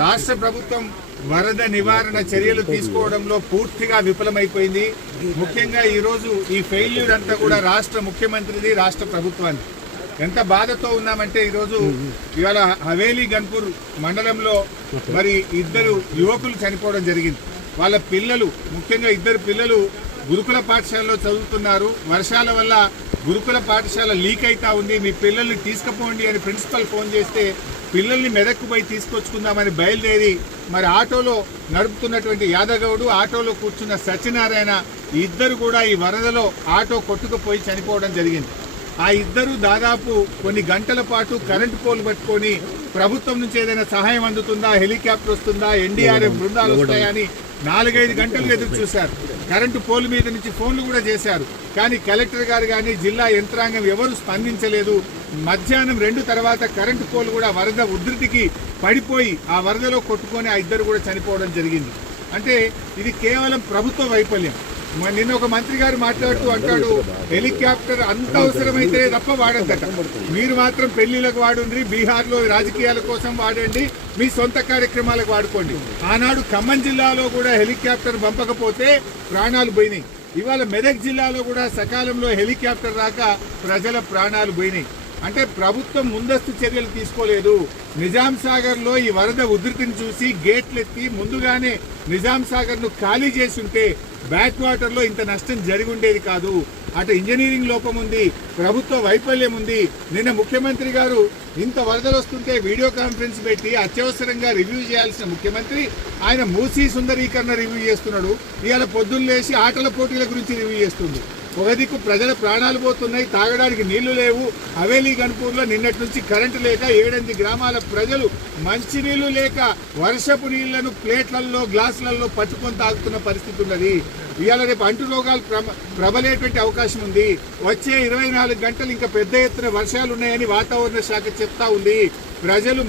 రాష్ట్ర ప్రభుత్వం వరద నివారణ చర్యలు తీసుకోవడంలో పూర్తిగా విఫలమైపోయింది. ముఖ్యంగా ఈరోజు ఈ ఫెయిల్యూర్ అంతా కూడా రాష్ట్ర ముఖ్యమంత్రిది, రాష్ట్ర ప్రభుత్వాన్ని. ఎంత బాధతో ఉన్నామంటే ఈరోజు ఇవాళ హవేలీ గన్పూర్ మండలంలో మరి ఇద్దరు యువకులు చనిపోవడం జరిగింది. వాళ్ళ పిల్లలు, ముఖ్యంగా ఇద్దరు పిల్లలు గురుకుల పాఠశాలలో చదువుతున్నారు. వర్షాల వల్ల గురుకుల పాఠశాల లీక్ అవుతా ఉంది, మీ పిల్లల్ని తీసుకుపోండి అని ప్రిన్సిపల్ ఫోన్ చేస్తే పిల్లల్ని మెదక్కు పోయి తీసుకొచ్చుకుందామని బయలుదేరి మరి ఆటోలో నడుపుతున్నటువంటి యాదగౌడు, ఆటోలో కూర్చున్న సత్యనారాయణ ఇద్దరు కూడా ఈ వరదలో ఆటో కొట్టుకుపోయి చనిపోవడం జరిగింది. ఆ ఇద్దరు దాదాపు కొన్ని గంటల పాటు కరెంటు పోల్ పట్టుకొని ప్రభుత్వం నుంచి ఏదైనా సహాయం అందుతుందా, హెలికాప్టర్ వస్తుందా, ఎన్డీఆర్ఎఫ్ బృందాలు వస్తాయని 4-5 గంటలు ఎదురు చూశారు. కరెంటు పోల్ మీద నుంచి ఫోన్లు కూడా చేశారు. కానీ కలెక్టర్ గారు కానీ జిల్లా యంత్రాంగం ఎవరు స్పందించలేదు. మధ్యాహ్నం 2 తర్వాత కరెంటు పోల్ కూడా వరద ఉధృతికి పడిపోయి ఆ వరదలో కొట్టుకొని ఆ ఇద్దరు కూడా చనిపోవడం జరిగింది. అంటే ఇది కేవలం ప్రభుత్వ వైఫల్యం. నిన్న ఒక మంత్రి గారు మాట్లాడుతూ అంటాడు, హెలికాప్టర్ అంత అవసరమైతే తప్ప వాడద్దట, మీరు మాత్రం పెళ్లిలకు వాడుండ్రి, బీహార్లో రాజకీయాల కోసం వాడండి, మీ సొంత కార్యక్రమాలకు వాడుకోండి. ఆనాడు ఖమ్మం జిల్లాలో కూడా హెలికాప్టర్ పంపకపోతే ప్రాణాలు పోయినాయి. ఇవాళ మెదక్ జిల్లాలో కూడా సకాలంలో హెలికాప్టర్ రాక ప్రజల ప్రాణాలు పోయినాయి. అంటే ప్రభుత్వం ముందస్తు చర్యలు తీసుకోలేదు. నిజాం సాగర్లో ఈ వరద ఉధృతిని చూసి గేట్లెత్తి ముందుగానే నిజాం సాగర్ను ఖాళీ చేసి ఉంటే బ్యాక్ వాటర్లో ఇంత నష్టం జరిగి ఉండేది కాదు. అటు ఇంజనీరింగ్ లోపం ఉంది, ప్రభుత్వ వైఫల్యం ఉంది. నిన్న ముఖ్యమంత్రి గారు ఇంత వరదలు వస్తుంటే వీడియో కాన్ఫరెన్స్ పెట్టి అత్యవసరంగా రివ్యూ చేయాల్సిన ముఖ్యమంత్రి ఆయన మూసీ సుందరీకరణ రివ్యూ చేస్తున్నాడు. ఇవాళ పొద్దున్న లేచి ఆటల పోటీల గురించి రివ్యూ చేస్తుంది. ఒక దిక్కు ప్రజల ప్రాణాలు పోతున్నాయి, తాగడానికి నీళ్లు లేవు. హవేలీ గన్పూర్లో నిన్నటి నుంచి కరెంటు లేక 7-8 గ్రామాల ప్రజలు మంచినీళ్లు లేక వర్షపు నీళ్లను ప్లేట్లలో, గ్లాసులలో పట్టుకొని తాగుతున్న పరిస్థితి ఉన్నది. ఇవాళ రేపు అంటు రోగాలు ప్రబలేటువంటి అవకాశం ఉంది. వచ్చే 24 గంటలు ఇంకా పెద్ద ఎత్తున వర్షాలు ఉన్నాయని వాతావరణ శాఖ చెప్తా ఉంది. ప్రజలు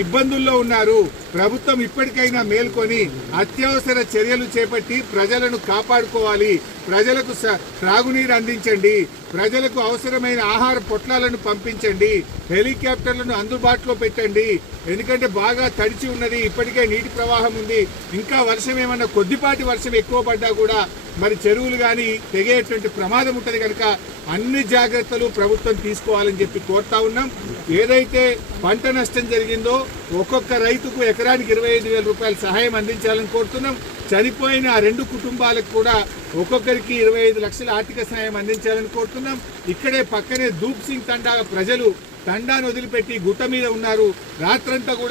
ఇబ్బందుల్లో ఉన్నారు. ప్రభుత్వం ఇప్పటికైనా మేల్కొని అత్యవసర చర్యలు చేపట్టి ప్రజలను కాపాడుకోవాలి. ప్రజలకు త్రాగునీరు అందించండి, ప్రజలకు అవసరమైన ఆహార పొట్లాలను పంపించండి, హెలికాప్టర్లను అందుబాటులో పెట్టండి. ఎందుకంటే బాగా తడిచి ఉన్నది, ఇప్పటికే నీటి ప్రవాహం ఉంది. ఇంకా వర్షం ఏమన్నా కొద్దిపాటి వర్షం ఎక్కువ పడ్డా కూడా మరి చెరువులు కానీ తెగేటువంటి ప్రమాదం ఉంటుంది. కనుక అన్ని జాగ్రత్తలు ప్రభుత్వం తీసుకోవాలని చెప్పి కోరుతా ఉన్నాం. ఏదైతే పంట నష్టం జరిగిందో ఒక్కొక్క రైతుకు ఎకరానికి 25,000 రూపాయల సహాయం అందించాలని కోరుతున్నాం. చనిపోయిన ఆ 2 కుటుంబాలకు కూడా ఒక్కొక్కరికి 25 లక్షల ఆర్థిక సహాయం అందించాలని కోరుతున్నాం. ఇక్కడే పక్కనే దూప్ సింగ్ తండా ప్రజలు తండాను వదిలిపెట్టి గుట్ట మీద ఉన్నారు. రాత్రంతా కూడా